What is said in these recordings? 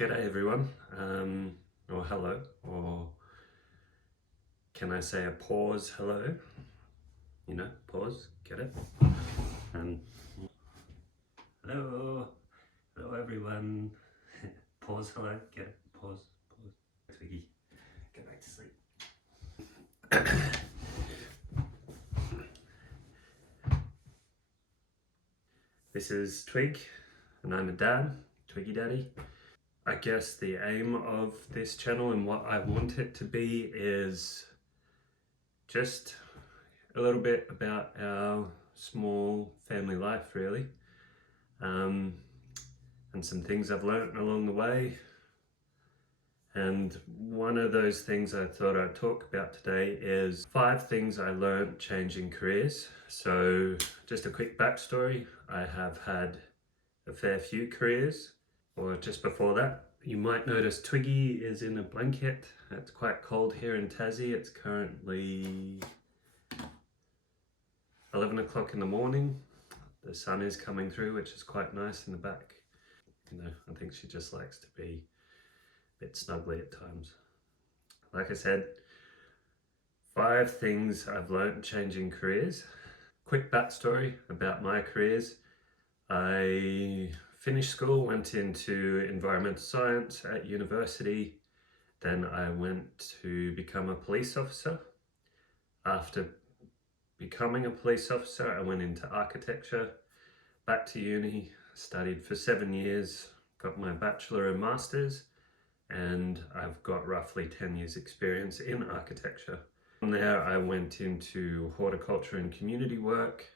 G'day everyone, or hello, or can I say a pause hello? You know, pause, get it? Um, hello, hello everyone. Pause hello, get it? Pause, pause. Twiggy, go back to sleep. This is Twig, and I'm a dad, Twiggy Daddy. I guess the aim of this channel and what I want it to be is just a little bit about our small family life, really, and some things I've learned along the way. And one of those things I thought I'd talk about today is 5 things I learned changing careers. So just a quick backstory, I have had a fair few careers, or just before that. You might notice Twiggy is in a blanket. It's quite cold here in Tassie. It's currently 11 o'clock in the morning. The sun is coming through, which is quite nice in the back. You know, I think she just likes to be a bit snuggly at times. Like I said, 5 things I've learned changing careers. Quick backstory about my careers. I finished school, went into environmental science at university. Then I went to become a police officer. After becoming a police officer, I went into architecture, back to uni, studied for 7 years, got my bachelor and master's, and I've got roughly 10 years experience in architecture. From there I went into horticulture and community work,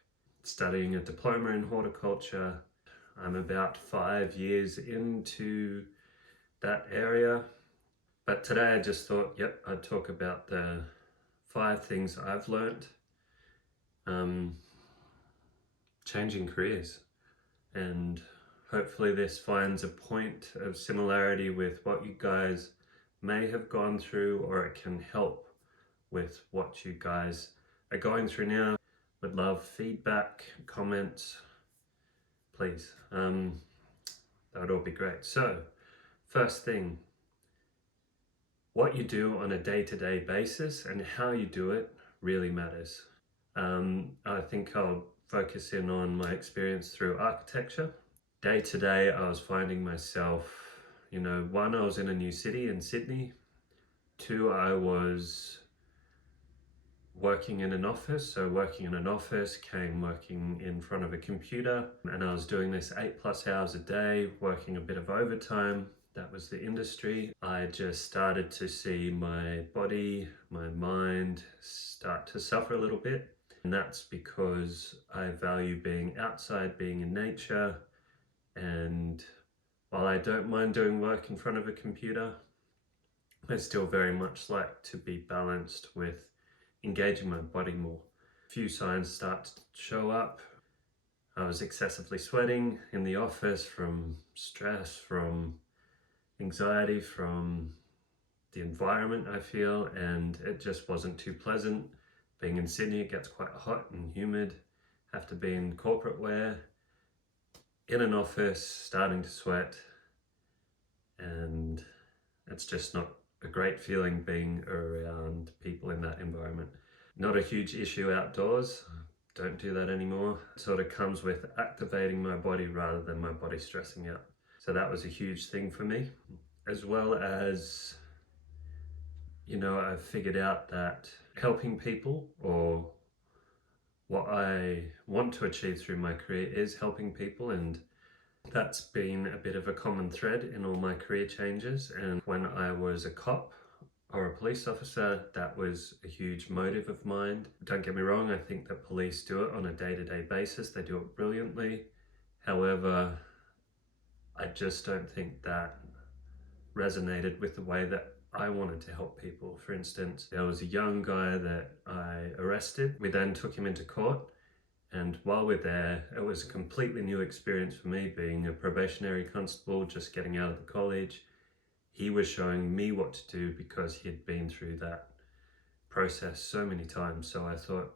studying a diploma in horticulture. I'm about 5 years into that area, but today I just thought, I'd talk about the 5 things I've learned changing careers, and hopefully this finds a point of similarity with what you guys may have gone through, or it can help with what you guys are going through now. Would love feedback, comments, please. That would all be great. So, first thing, what you do on a day-to-day basis and how you do it really matters. I think I'll focus in on my experience through architecture. Day to day, I was finding myself, one, I was in a new city in Sydney. 2, I was working in an office. So working in an office came working in front of a computer, and I was doing this 8+ hours a day, working a bit of overtime. That was the industry. I just started to see my body, my mind start to suffer a little bit. And that's because I value being outside, being in nature. And while I don't mind doing work in front of a computer, I still very much like to be balanced with engaging my body more. A few signs start to show up. I was excessively sweating in the office from stress, from anxiety, from the environment I feel, and it just wasn't too pleasant. Being in Sydney, it gets quite hot and humid. Have to be in corporate wear, in an office, starting to sweat, and it's just not a great feeling being around people in that environment. Not a huge issue outdoors, don't do that anymore. It sort of comes with activating my body rather than my body stressing out. So that was a huge thing for me. As well as, I've figured out that helping people, or what I want to achieve through my career, is helping people, and that's been a bit of a common thread in all my career changes. And when I was a cop or a police officer, that was a huge motive of mine. Don't get me wrong, I think that police do it on a day-to-day basis. They do it brilliantly. However, I just don't think that resonated with the way that I wanted to help people. For instance, there was a young guy that I arrested. We then took him into court. And while we're there, it was a completely new experience for me, being a probationary constable, just getting out of the college. He was showing me what to do because he had been through that process so many times. So I thought,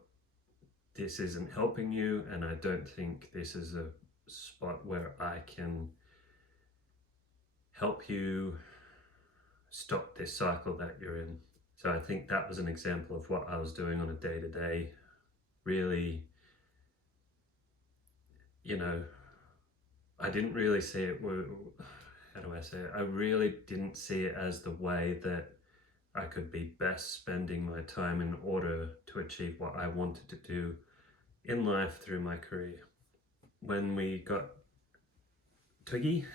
this isn't helping you, and I don't think this is a spot where I can help you stop this cycle that you're in. So I think that was an example of what I was doing on a day-to-day. Really, you know, I didn't really see it, how do I say it? I really didn't see it as the way that I could be best spending my time in order to achieve what I wanted to do in life through my career. When we got Twiggy,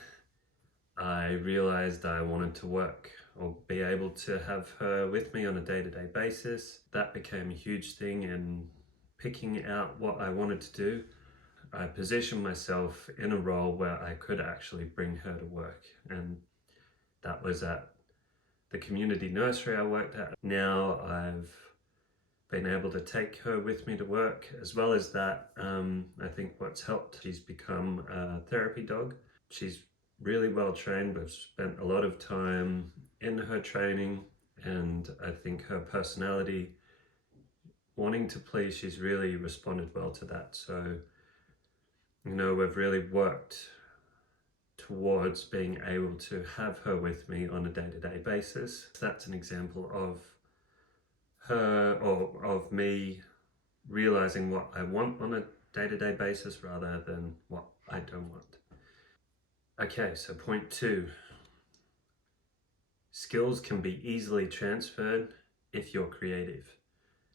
I realized I wanted to work or be able to have her with me on a day-to-day basis. That became a huge thing in picking out what I wanted to do. I positioned myself in a role where I could actually bring her to work, and that was at the community nursery I worked at. Now I've been able to take her with me to work. As well as that, I think what's helped, she's become a therapy dog. She's really well trained. We've spent a lot of time in her training, and I think her personality, wanting to please, she's really responded well to that. So, you know, we've really worked towards being able to have her with me on a day-to-day basis. That's an example of her, or of me, realizing what I want on a day-to-day basis rather than what I don't want. Okay, so point 2. Skills can be easily transferred if you're creative.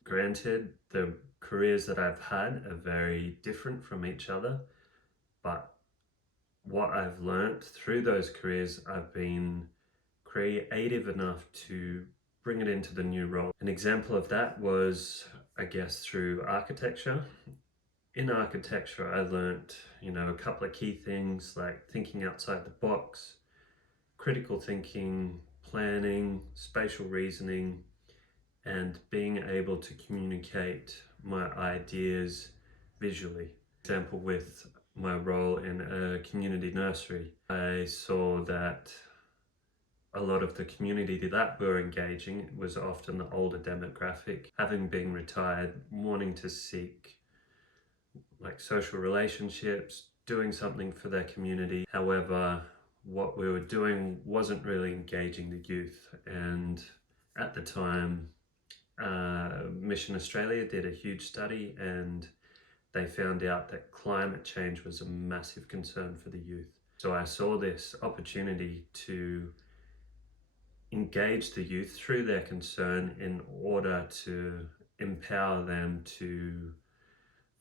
Granted, the careers that I've had are very different from each other, but what I've learnt through those careers, I've been creative enough to bring it into the new role. An example of that was, I guess, through architecture. In architecture, I learnt, you know, a couple of key things like thinking outside the box, critical thinking, planning, spatial reasoning, and being able to communicate my ideas visually. For example, with my role in a community nursery, I saw that a lot of the community that were engaging was often the older demographic, having been retired, wanting to seek like social relationships, doing something for their community. However, what we were doing wasn't really engaging the youth. And at the time, Mission Australia did a huge study, and they found out that climate change was a massive concern for the youth. So I saw this opportunity to engage the youth through their concern in order to empower them to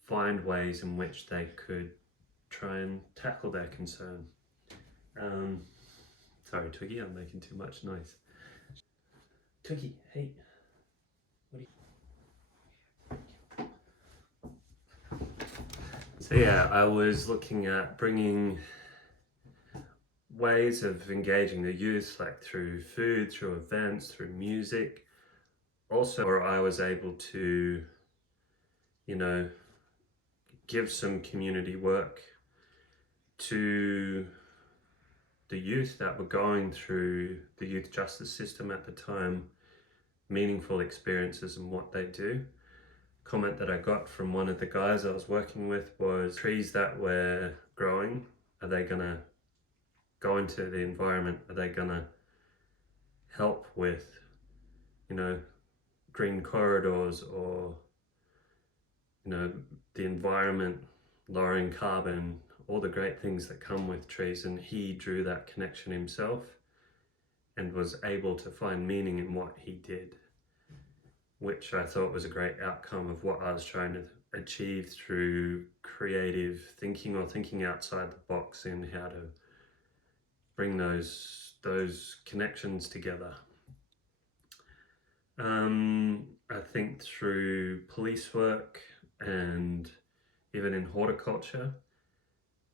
find ways in which they could try and tackle their concern. Sorry, Twiggy, I'm making too much noise. Twiggy, hey. So yeah, I was looking at bringing ways of engaging the youth, like through food, through events, through music. Also, where I was able to, you know, give some community work to the youth that were going through the youth justice system at the time, meaningful experiences and what they do. Comment that I got from one of the guys I was working with was, trees that we're growing, are they gonna go into the environment? Are they gonna help with, you know, green corridors, or, you know, the environment, lowering carbon, all the great things that come with trees? And he drew that connection himself and was able to find meaning in what he did, which I thought was a great outcome of what I was trying to achieve through creative thinking, or thinking outside the box in how to bring those connections together. I think through police work and even in horticulture,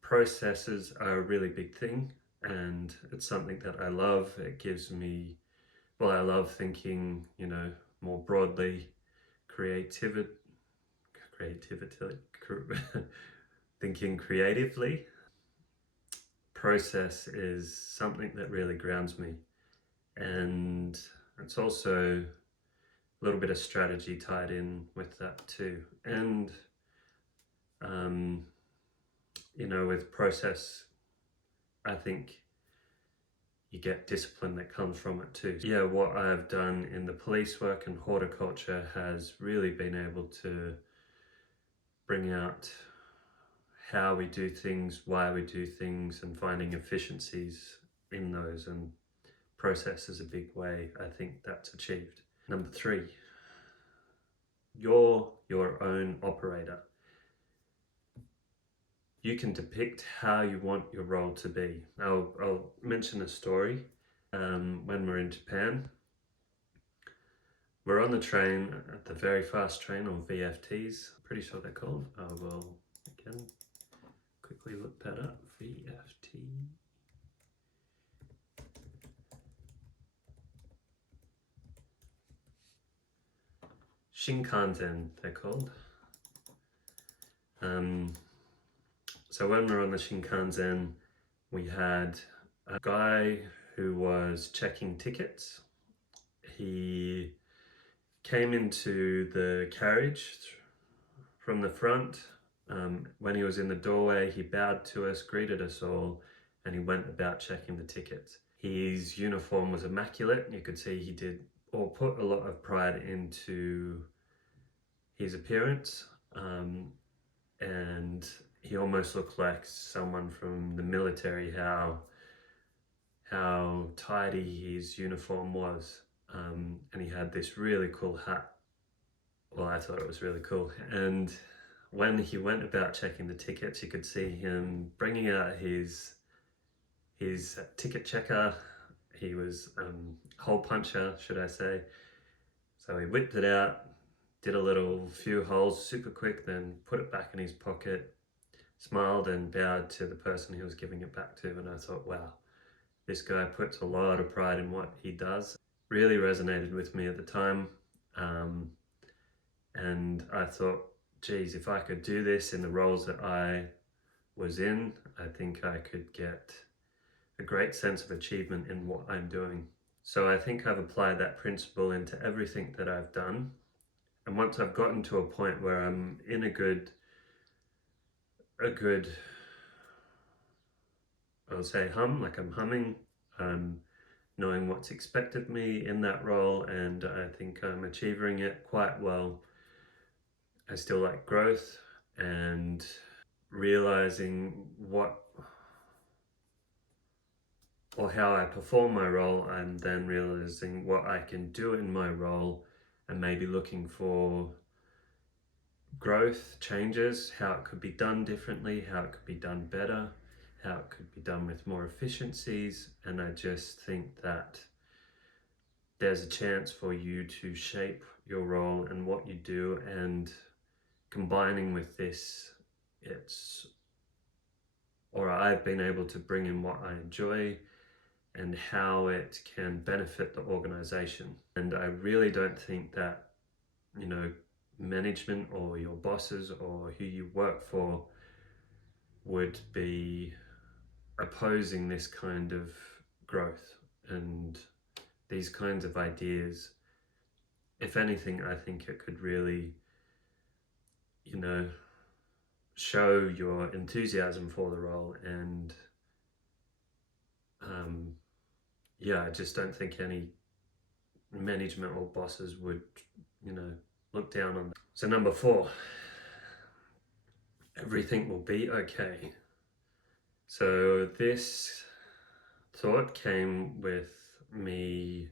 processes are a really big thing, and it's something that I love. It gives me, well, I love thinking, you know, more broadly, creativity, thinking creatively. Process is something that really grounds me, and it's also a little bit of strategy tied in with that too. And you know, with process, I think you get discipline that comes from it too. Yeah, what I've done in the police work and horticulture has really been able to bring out how we do things, why we do things, and finding efficiencies in those, and process is a big way I think that's achieved. Number 3, you're your own operator. You can depict how you want your role to be. I'll mention a story. When we're in Japan, we're on the train, the very fast train, or VFTs, pretty sure they're called. I will again quickly look that up. VFT. Shinkansen, they're called. So when we were on the Shinkansen, we had a guy who was checking tickets. He came into the carriage from the front. When he was in the doorway, he bowed to us, greeted us all, and he went about checking the tickets. His uniform was immaculate. You could see he did or put a lot of pride into his appearance, and he almost looked like someone from the military, how tidy his uniform was. And he had this really cool hat. Well, I thought it was really cool. And when he went about checking the tickets, you could see him bringing out his ticket checker. He was hole puncher, should I say. So he whipped it out, did a few holes super quick, then put it back in his pocket, smiled and bowed to the person he was giving it back to. And I thought, wow, this guy puts a lot of pride in what he does. Really resonated with me at the time. And I thought, geez, if I could do this in the roles that I was in, I think I could get a great sense of achievement in what I'm doing. So I think I've applied that principle into everything that I've done. And once I've gotten to a point where I'm in a good, I'll say hum, like I'm humming, knowing what's expected of me in that role, and I think I'm achieving it quite well. I still like growth and realizing how I perform my role, and then realizing what I can do in my role, and maybe looking for growth, changes, how it could be done differently, how it could be done better, how it could be done with more efficiencies. And I just think that there's a chance for you to shape your role and what you do, and combining with this, I've been able to bring in what I enjoy and how it can benefit the organization. And I really don't think that, management or your bosses or who you work for would be opposing this kind of growth and these kinds of ideas. If anything, I think it could really, show your enthusiasm for the role. And I just don't think any management or bosses would, look down on that. So number 4, everything will be okay. So this thought came with me,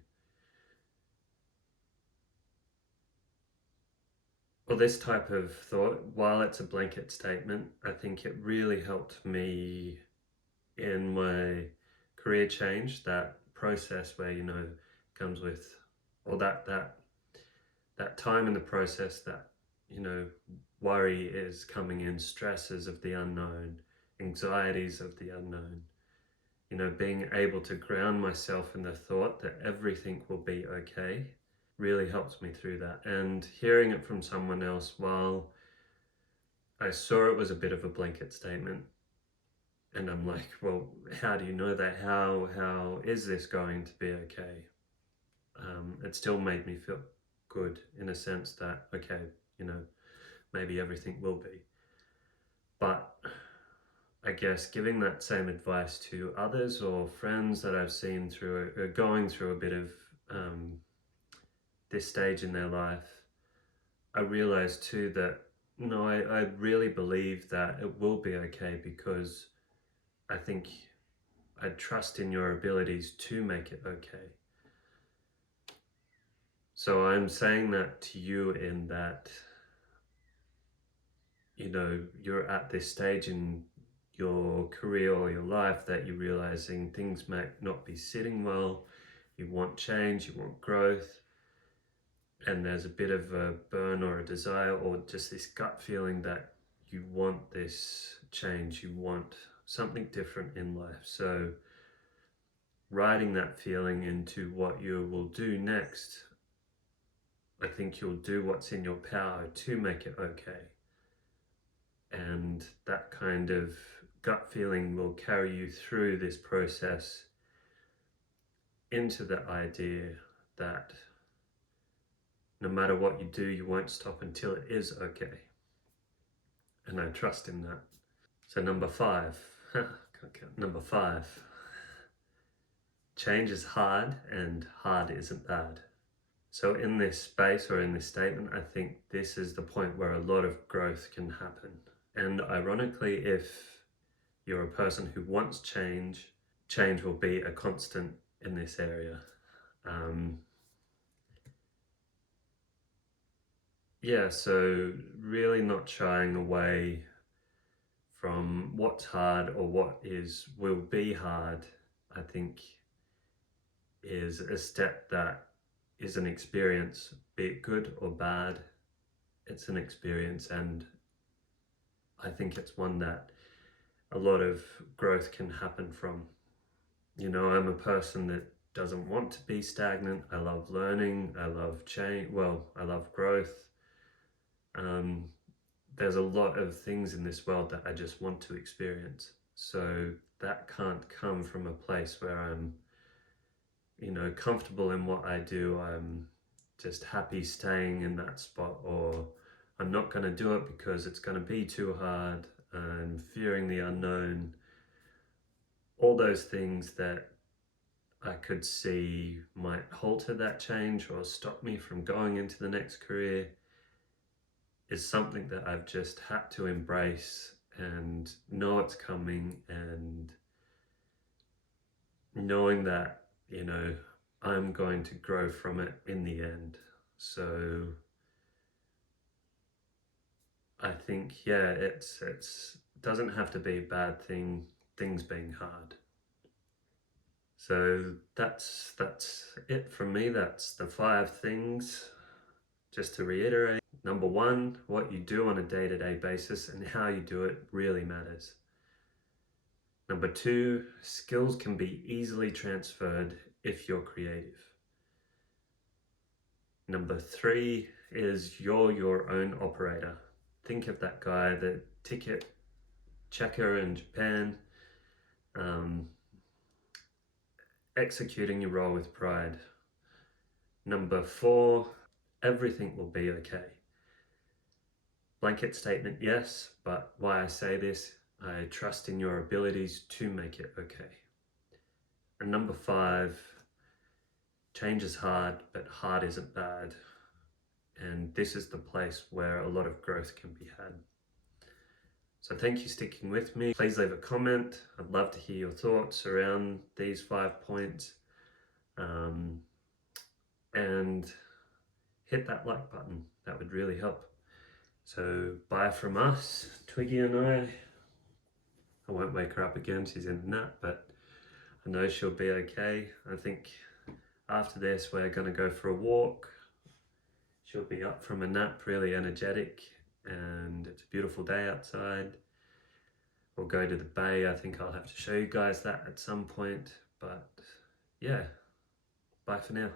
this type of thought, while it's a blanket statement, I think it really helped me in my career change, that process where, comes with, or that time in the process that, worry is coming in, stresses of the unknown, anxieties of the unknown, being able to ground myself in the thought that everything will be okay really helps me through that. And hearing it from someone else, while I saw it was a bit of a blanket statement, and I'm like, well, how do you know that? How is this going to be okay? It still made me feel good in a sense that, okay, maybe everything will be. But I guess giving that same advice to others or friends that I've seen going through a bit of this stage in their life, I realized too that no, I really believe that it will be okay, because I think I trust in your abilities to make it okay. So I'm saying that to you in that, you know, you're at this stage in your career or your life that you're realizing things might not be sitting well, you want change, you want growth, and there's a bit of a burn or a desire or just this gut feeling that you want this change, you want something different in life. So writing that feeling into what you will do next, I think you'll do what's in your power to make it okay. And that kind of gut feeling will carry you through this process into the idea that no matter what you do, you won't stop until it is okay. And I trust in that. So number 5, number 5, change is hard and hard isn't bad. So in this space or in this statement, I think this is the point where a lot of growth can happen. And ironically, if you're a person who wants change, change will be a constant in this area. Yeah, so really not shying away from what's hard or what will be hard, I think is a step that is an experience, be it good or bad. It's an experience, and I think it's one that a lot of growth can happen from. You know, I'm a person that doesn't want to be stagnant. I love learning, I love change, well, I love growth. There's a lot of things in this world that I just want to experience. So that can't come from a place where I'm, you know, comfortable in what I do. I'm just happy staying in that spot, or I'm not going to do it because it's going to be too hard. I'm fearing the unknown. All those things that I could see might halter that change or stop me from going into the next career is something that I've just had to embrace and know it's coming, and knowing that, you know, I'm going to grow from it in the end. So I think, yeah, it's doesn't have to be a bad thing, things being hard. So that's it from me. That's the 5 things. Just to reiterate, number 1, what you do on a day-to-day basis and how you do it really matters. Number 2, skills can be easily transferred if you're creative. Number 3 is you're your own operator. Think of that guy, the ticket checker in Japan, executing your role with pride. Number 4, everything will be okay. Blanket statement, yes, but why I say this, I trust in your abilities to make it okay. And number 5, change is hard, but hard isn't bad. And this is the place where a lot of growth can be had. So thank you for sticking with me. Please leave a comment. I'd love to hear your thoughts around these 5 points. And hit that like button. That would really help. So bye from us, Twiggy and I. I won't wake her up again, she's in a nap, but I know she'll be okay. I think after this we're going to go for a walk. She'll be up from a nap, really energetic, and it's a beautiful day outside. We'll go to the bay. I think I'll have to show you guys that at some point, but yeah, bye for now.